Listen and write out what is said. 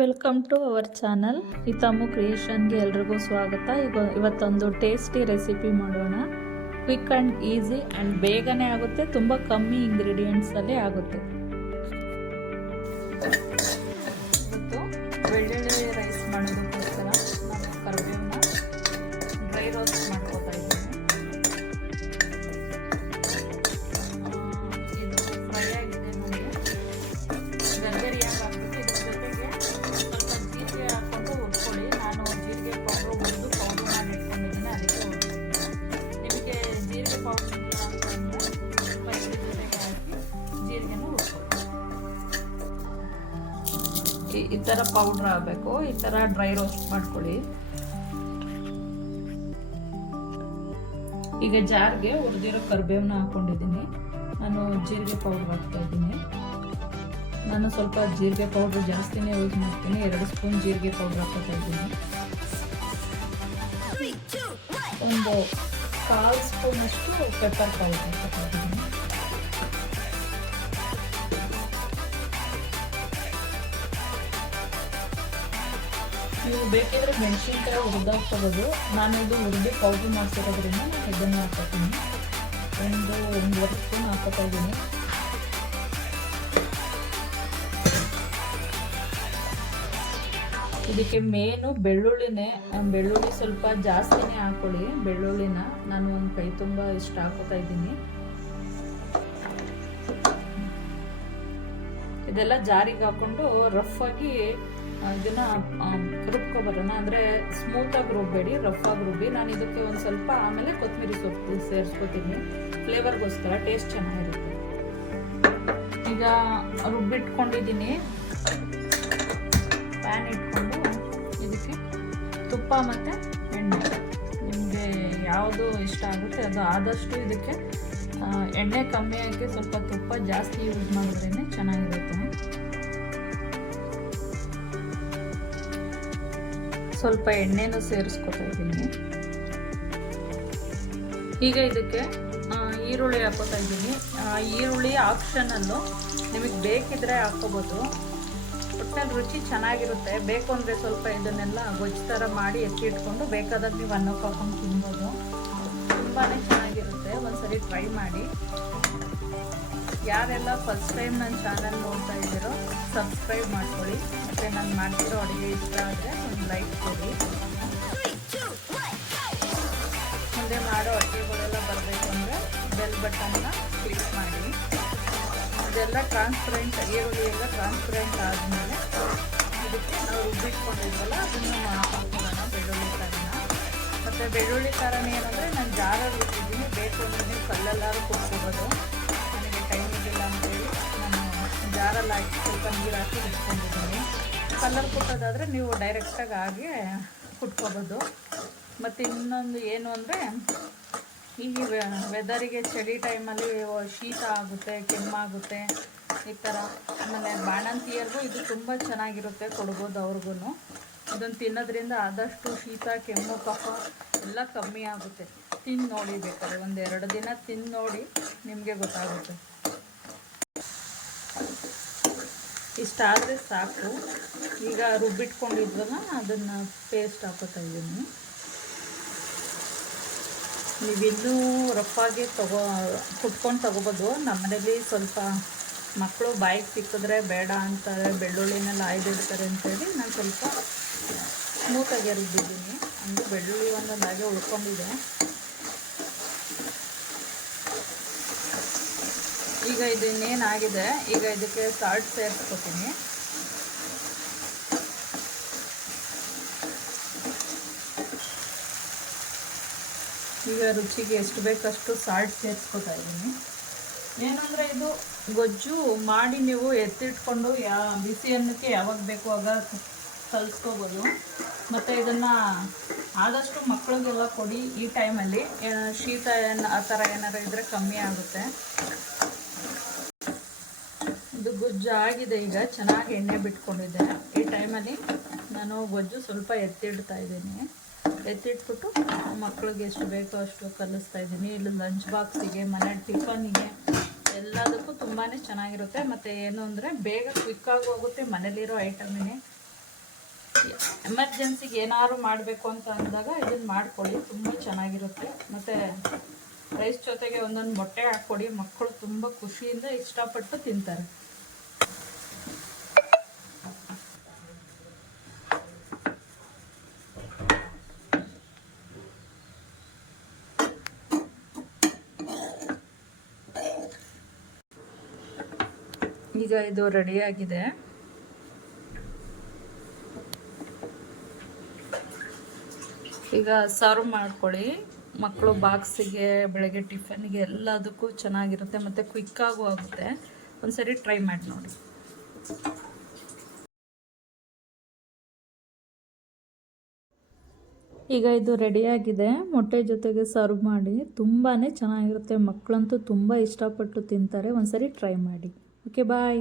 Welcome to our channel ಹಿತಮು ಕ್ರಿಯೇಷನ್ಗೆ ಎಲ್ರಿಗೂ ಸ್ವಾಗತ. ಇವತ್ತೊಂದು ಟೇಸ್ಟಿ ರೆಸಿಪಿ ಮಾಡೋಣ. ಕ್ವಿಕ್ ಆ್ಯಂಡ್ ಈಸಿ ಆ್ಯಂಡ್ ಬೇಗನೆ ಆಗುತ್ತೆ, ತುಂಬ ಕಮ್ಮಿ ಇಂಗ್ರೀಡಿಯೆಂಟ್ಸಲ್ಲೇ ಆಗುತ್ತೆ. ಇವತ್ತು ಬೆಳ್ಳುಳ್ಳಿ ರೈಸ್ ಮಾಡೋದಕ್ಕೋಸ್ಕರ ನಾನು ಕರಿಬೇವನ್ನ ಡ್ರೈ ರೋಸ್ಟ್ ಮಾಡ್ಕೊತಾ ಇದ್ದೀನಿ. ಇದು ಫ್ರೈ ಆಗಿದೆ, ನನಗೆ ಗರ್ಗರಿಯಾಗಿ ಹಾಕ್ಬಿಟ್ಟು ಇದ್ರ ಜೊತೆಗೆ ಸ್ವಲ್ಪ ಜೀರಿಗೆ ಹಾಕ್ಕೊಂಡು ಹುರ್ಕೊಳ್ಳಿ. ನಾನು ಜೀರಿಗೆ ಪೌಡ್ರು ಹುರಿದು ಪೌಡ್ರ್ ಮಾಡಿ ಇಟ್ಕೊಂಡಿದ್ದೀನಿ, ಅದಕ್ಕೆ ಹುರ್ಕೊಳ್ತೀನಿ. ನಿಮಗೆ ಜೀರಿಗೆ ಪೌಡ್ರ್ ಇಲ್ಲ ಅಂತಂದರೆ ಸ್ವಲ್ಪ ಇದ್ರ ಜೊತೆಗೆ ಹಾಕಿ ಜೀರಿಗೆನೂ ಹುರ್ಕೊಳ್ಳಿ. ಈ ಥರ ಪೌಡ್ರ್ ಆಗಬೇಕು, ಈ ಥರ ಡ್ರೈ ರೋಸ್ಟ್ ಮಾಡ್ಕೊಳ್ಳಿ. ಈಗ ಜಾರ್ಗೆ ಹುರಿದಿರೋ ಕರಿಬೇವನ್ನ ಹಾಕ್ಕೊಂಡಿದ್ದೀನಿ. ನಾನು ಜೀರಿಗೆ ಪೌಡ್ರ್ ಹಾಕ್ತಾ ಇದ್ದೀನಿ. ನಾನು ಸ್ವಲ್ಪ ಜೀರಿಗೆ ಪೌಡ್ರ್ ಜಾಸ್ತಿನೇ ಯೂಸ್ ಮಾಡ್ತೀನಿ. 2 ಸ್ಪೂನ್ ಜೀರಿಗೆ ಪೌಡ್ರ್ ಹಾಕ್ತಾ ಇದ್ದೀನಿ. ಒಂದು 1/4 ಸ್ಪೂನಷ್ಟು ಪೆಪ್ಪರ್ ಪೌಡ್ರ್ ಹಾಕ್ತಾ ಇದ್ದೀನಿ. ನೀವು ಬೇಕಿದ್ರೆ ಮೆಣಸಿನ್ಕಾಯಿ ಹುರಿದಾಕ್ಕೋಬೋದು. ನಾನು ಇದು ಹುರಿದು ಪೌಡ್ರ್ ಮಾಡ್ತಿರೋದ್ರಿಂದ ನಾನು ಇದನ್ನು ಹಾಕ್ತೀನಿ. 1-1.5 ಸ್ಪೂನ್ ಹಾಕ್ತಾ ಇದ್ದೀನಿ. ಇದಕ್ಕೆ ಮೇನು ಬೆಳ್ಳುಳ್ಳಿನೇ. ಬೆಳ್ಳುಳ್ಳಿ ಸ್ವಲ್ಪ ಜಾಸ್ತಿನೇ ಹಾಕೊಳ್ಳಿ. ಬೆಳ್ಳುಳ್ಳಿನ ನಾನು ಒಂದು ಕೈ ತುಂಬ ಇಷ್ಟು ಹಾಕೋತಾ ಇದ್ದೀನಿ. ಇದೆಲ್ಲ ಜಾರಿಗೆ ಹಾಕೊಂಡು ರಫ್ ಆಗಿ ಇದನ್ನ ರುಬ್ಕೊಬರೋಣ. ಅಂದರೆ ಸ್ಮೂತಾಗಿ ರುಬ್ಬೇಡಿ, ರಫ್ ಆಗಿ ರುಬ್ಬಿ. ನಾನು ಇದಕ್ಕೆ ಒಂದು ಸ್ವಲ್ಪ ಆಮೇಲೆ ಕೊತ್ತಂಬರಿ ಸೊಪ್ಪು ಸೇರಿಸ್ಕೊತೀನಿ, ಫ್ಲೇವರ್ಗೋಸ್ಕರ ಟೇಸ್ಟ್ ಚೆನ್ನಾಗಿರುತ್ತೆ. ಈಗ ರುಬ್ಬಿಟ್ಕೊಂಡಿದ್ದೀನಿ. ಪ್ಯಾನ್ ಇಟ್ಕೊಂಡು ಇದಕ್ಕೆ ತುಪ್ಪ ಮತ್ತು ಎಣ್ಣೆ, ನಿಮಗೆ ಯಾವುದು ಇಷ್ಟ ಆಗುತ್ತೆ ಅದು. ಆದಷ್ಟು ಇದಕ್ಕೆ ಎಣ್ಣೆ ಕಮ್ಮಿ ಹಾಕಿ ಸ್ವಲ್ಪ ತುಪ್ಪ ಜಾಸ್ತಿ ಯೂಸ್ ಮಾಡಿದ್ರೇ ಚೆನ್ನಾಗಿರುತ್ತೆ. ಸ್ವಲ್ಪ ಎಣ್ಣೆನೂ ಸೇರಿಸ್ಕೊತಾ ಇದ್ದೀನಿ. ಈಗ ಇದಕ್ಕೆ ಈರುಳ್ಳಿ ಹಾಕೋತಾ ಇದ್ದೀನಿ. ಈರುಳ್ಳಿ ಆಪ್ಷನಲ್ಲು, ನಿಮಗೆ ಬೇಕಿದ್ರೆ ಹಾಕೋಬೋದು. ಒಟ್ಟಿನಲ್ಲಿ ರುಚಿ ಚೆನ್ನಾಗಿರುತ್ತೆ. ಬೇಕು ಅಂದರೆ ಸ್ವಲ್ಪ ಇದನ್ನೆಲ್ಲ ಗೊಜ್ಜು ಥರ ಮಾಡಿ ಎತ್ತಿಟ್ಕೊಂಡು ಬೇಕಾದಾಗ ನೀವು ಅನ್ನಕ್ಕೆ ಹಾಕೊಂಡು ತಿನ್ಬೋದು. ತುಂಬಾ ಚೆನ್ನಾಗಿರುತ್ತೆ. ಒಂದ್ಸರಿ ಟ್ರೈ ಮಾಡಿ. ಯಾರೆಲ್ಲ ಫಸ್ಟ್ ಟೈಮ್ ನನ್ನ ಚಾನಲ್ ನೋಡ್ತಾ ಇದ್ದೀರೋ ಸಬ್ಸ್ಕ್ರೈಬ್ ಮಾಡ್ಕೊಳ್ಳಿ. ಮತ್ತು ನಾನು ಮಾಡ್ತಿರೋ ಅಡುಗೆ ಇಷ್ಟ ಆದರೆ ಒಂದು ಲೈಕ್ ಕೊಡಿ. ಮುಂದೆ ಮಾಡೋ ಅಡುಗೆಗಳೆಲ್ಲ ಬರಬೇಕು ಅಂದರೆ ಬೆಲ್ ಬಟನ್ನ ಕ್ಲಿಕ್ ಮಾಡಿ. ಇದೆಲ್ಲ ಟ್ರಾನ್ಸ್ಪರೆಂಟ್, ಈರುಳ್ಳಿ ಎಲ್ಲ ಟ್ರಾನ್ಸ್ಪರೆಂಟ್ ಆದಮೇಲೆ ಇದಕ್ಕೆ ನಾವು ರುಬ್ಬಿಟ್ಕೊಂಡಿದ್ವಲ್ಲ ಅದನ್ನು ಮಾಡ್ಕೊಳ್ಳೋಣ, ಬೆಳ್ಳುಳ್ಳಿ ಖಾರನ. ಮತ್ತು ಬೆಳ್ಳುಳ್ಳಿ ಖಾರನ ಏನಂದರೆ ನಾನು ಜಾರಲ್ಲಿ ರುಬ್ಬಿದ್ದೀನಿ. ಬೇಕು ಅಂದರೆ ನೀವು ಕಲ್ಲಲ್ಲಾರು ಕುಟ್ಕೋಬೋದು. ನನಗೆ ಟೈಮ್ ಇದ್ದಿಲ್ಲ ಅಂತೇಳಿ ನಾನು ಜಾರಲ್ಲಿ ಹಾಕಿ ಸ್ವಲ್ಪ ನೀರು ಹಾಕಿ ರುಬ್ಕೊಂಡಿದ್ದೀನಿ. ಕಲ್ಲರ್ ಕುಟ್ಟೋದಾದರೆ ನೀವು ಡೈರೆಕ್ಟಾಗಿ ಆಗಿ ಕುಟ್ಕೋಬೋದು. ಮತ್ತು ಇನ್ನೊಂದು ಏನು ಅಂದರೆ, ಈ ವೆದರಿಗೆ ಚಳಿ ಟೈಮಲ್ಲಿ ಶೀತ ಆಗುತ್ತೆ, ಕೆಮ್ಮಾಗುತ್ತೆ ಈ ಥರ. ಆಮೇಲೆ ಬಾಣಂತಿಯರಿಗೂ ಇದು ತುಂಬ ಚೆನ್ನಾಗಿರುತ್ತೆ, ಕೊಡ್ಬೋದು ಅವ್ರಿಗೂ. ಇದನ್ನು ತಿನ್ನೋದ್ರಿಂದ ಆದಷ್ಟು ಶೀತ, ಕೆಮ್ಮು, ಕಫ ಎಲ್ಲ ಕಮ್ಮಿ ಆಗುತ್ತೆ. ತಿಂದು ನೋಡಿ, ಬೇಕಾದ್ರೆ 1-2 ದಿನ ತಿಂದು ನೋಡಿ, ನಿಮಗೆ ಗೊತ್ತಾಗುತ್ತೆ. ಇಷ್ಟಾದರೆ ಸಾಕು. ಈಗ ರುಬ್ಬಿಟ್ಕೊಂಡಿದ್ವಲ್ಲ ಅದನ್ನು ಪೇಸ್ಟ್ ಹಾಕೋತಾ ಇದ್ದೀನಿ. ನೀವಿನ್ನೂ ರಫಾಗಿ ಕುಟ್ಕೊಂಡು ತೊಗೋಬೋದು. ನಮ್ಮನೇಲಿ ಸ್ವಲ್ಪ ಮಕ್ಕಳು ಬಾಯಿಗೆ ಸಿಕ್ಕಿದ್ರೆ ಬೇಡ ಅಂತಾರೆ, ಬೆಳ್ಳುಳ್ಳಿನೆಲ್ಲ ಆಯ್ದಿಡ್ತಾರೆ ಅಂತೇಳಿ ನಾನು ಸ್ವಲ್ಪ ಸ್ಮೂತಾಗಿ ರುಬ್ಬಿದ್ದೀನಿ. ಅಂದರೆ ಬೆಳ್ಳುಳ್ಳಿ ಒಂದೊಂದು ಹಾಗೆ ಉಳ್ಕೊಂಡಿದೆ. ಈಗ ಇದು ಇನ್ನೇನಾಗಿದೆ, ಈಗ ಇದಕ್ಕೆ ಸಾಲ್ಟ್ ಸೇರಿಸ್ಕೊತೀನಿ. ಈಗ ರುಚಿಗೆ ಎಷ್ಟು ಬೇಕಷ್ಟು ಸಾಲ್ಟ್ ಸೇರಿಸ್ಕೊತಾ ಇದ್ದೀನಿ. ಏನಂದರೆ ಇದು ಗೊಜ್ಜು ಮಾಡಿ ನೀವು ಎತ್ತಿಟ್ಕೊಂಡು ಬಿಸಿ ಅನ್ನಕ್ಕೆ ಯಾವಾಗ ಬೇಕು ಆಗ ಕಲಿಸ್ಕೋಬೋದು. ಮತ್ತು ಇದನ್ನು ಆದಷ್ಟು ಮಕ್ಕಳಿಗೆಲ್ಲ ಕೊಡಿ. ಈ ಟೈಮಲ್ಲಿ ಶೀತ ಆ ಥರ ಏನಾರು ಇದ್ದರೆ ಕಮ್ಮಿ ಆಗುತ್ತೆ. ಇದು ಗೊಜ್ಜು ಆಗಿದೆ. ಈಗ ಚೆನ್ನಾಗಿ ಎಣ್ಣೆ ಬಿಟ್ಕೊಂಡಿದ್ದೆ. ಈ ಟೈಮಲ್ಲಿ ನಾನು ಗೊಜ್ಜು ಸ್ವಲ್ಪ ಎತ್ತಿಡ್ತಾ ಇದ್ದೀನಿ. ಎತ್ತಿಟ್ಬಿಟ್ಟು ಮಕ್ಕಳಿಗೆ ಎಷ್ಟು ಬೇಕೋ ಅಷ್ಟು ಕಲಿಸ್ತಾ ಇದ್ದೀನಿ. ಇಲ್ಲಿ ಲಂಚ್ ಬಾಕ್ಸಿಗೆ, ಮನೆ ಟಿಫನ್ನಿಗೆ ಎಲ್ಲದಕ್ಕೂ ತುಂಬಾ ಚೆನ್ನಾಗಿರುತ್ತೆ. ಮತ್ತು ಏನು ಅಂದರೆ ಬೇಗ ಕ್ವಿಕ್ಕಾಗಿ ಹೋಗುತ್ತೆ, ಮನೇಲಿರೋ ಐಟಮಿನೇ. ಎಮರ್ಜೆನ್ಸಿಗೆ ಏನಾದ್ರು ಮಾಡಬೇಕು ಅಂತ ಅಂದಾಗ ಇದನ್ನು ಮಾಡಿಕೊಡಿ, ತುಂಬ ಚೆನ್ನಾಗಿರುತ್ತೆ. ಮತ್ತು ರೈಸ್ ಜೊತೆಗೆ ಒಂದೊಂದು ಮೊಟ್ಟೆ ಹಾಕ್ಕೊಡಿ, ಮಕ್ಕಳು ತುಂಬ ಖುಷಿಯಿಂದ ಇಷ್ಟಪಟ್ಟು ತಿಂತಾರೆ. ಈಗ ಇದು ರೆಡಿಯಾಗಿದೆ. ಈಗ ಸರ್ವ್ ಮಾಡ್ಕೊಳ್ಳಿ. ಮಕ್ಕಳು ಬಾಕ್ಸಿಗೆ, ಬೆಳಗ್ಗೆ ಟಿಫನ್ಗೆ ಎಲ್ಲದಕ್ಕೂ ಚೆನ್ನಾಗಿರುತ್ತೆ ಮತ್ತು ಕ್ವಿಕ್ಕಾಗೂ ಆಗುತ್ತೆ. ಒಂದ್ಸರಿ ಟ್ರೈ ಮಾಡಿ ನೋಡಿ. ಈಗ ಇದು ರೆಡಿಯಾಗಿದೆ. ಮೊಟ್ಟೆ ಜೊತೆಗೆ ಸರ್ವ್ ಮಾಡಿ, ತುಂಬಾ ಚೆನ್ನಾಗಿರುತ್ತೆ. ಮಕ್ಕಳಂತೂ ತುಂಬ ಇಷ್ಟಪಟ್ಟು ತಿಂತಾರೆ. ಒಂದ್ಸರಿ ಟ್ರೈ ಮಾಡಿ. ಓಕೆ, ಬಾಯ್.